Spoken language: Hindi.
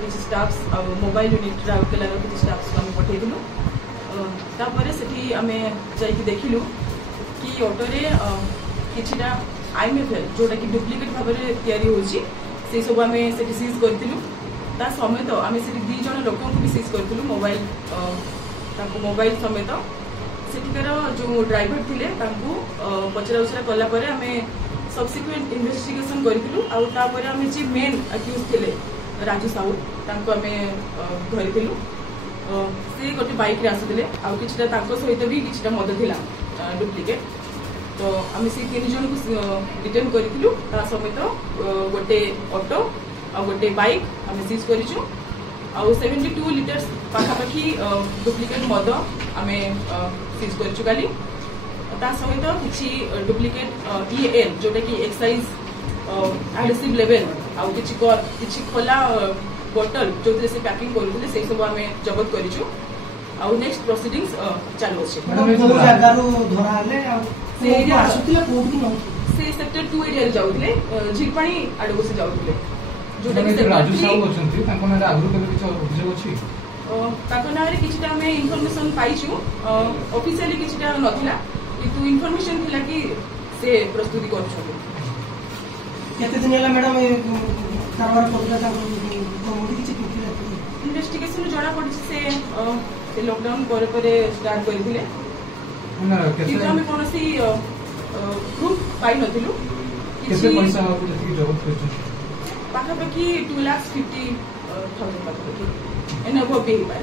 किसी स्टाफ्स मोबाइल यूनिट राउरकेला किसी स्टाफ्स को पठेलु तापर से आम जा देखिलु कि ऑटोरे किछिटा आईएमएफएल जोटा कि डुप्लिकेट भाव में या सब आम से सीज करूँ ता समेत आम से 2 जन लोक भी सीज करूँ मोबाइल मोबाइल समेत सेठिकार जो ड्राइवर थे पचरा उचरा कलापर आम सब्सिक्वेंट इन्वेस्टिगेशन करूँ आम जी मेन अक्यूज थे राजू साहू आम धरी से गोटे बाइक आसुले आउ कि सहित भी कि मद था डुप्लिकेट तो आम से 3 जन को रिटर्न करूँ समेत गोटे ऑटो आ गोटे बाइक आम सीज करूँ आउ 72 लिटर्स पाखापाखि डुप्लिकेट मद आम सीज करूँ काली सहित किसी डुप्लिकेट EL जोटा कि एक्साइज एडहेसिव लेवल आउ किसी खोला बोतल जो से पैकिंग करूँ से सब आम जबत करूँ आउ नेक्स्ट प्रोसीडिंग्स चालू अच्छे सेक्टर 2 एरिया जाऊे झिलपाणी आड़ से जाऊे इनफॉरमेशन पाइचु ऑफिशियली किसी नाला किंतु इनफॉरमेशन थिला कि से प्रस्तुति कर इन्वेस्टिगेशन जना पड़ी से लॉकडाउन पर स्टार्ट करथिले किंतु हम कोनोसी प्रूफ पाई नथिलु किछि पैसा पाखापाखि 2,50,000 पाखापाखि एन अबव भी पाए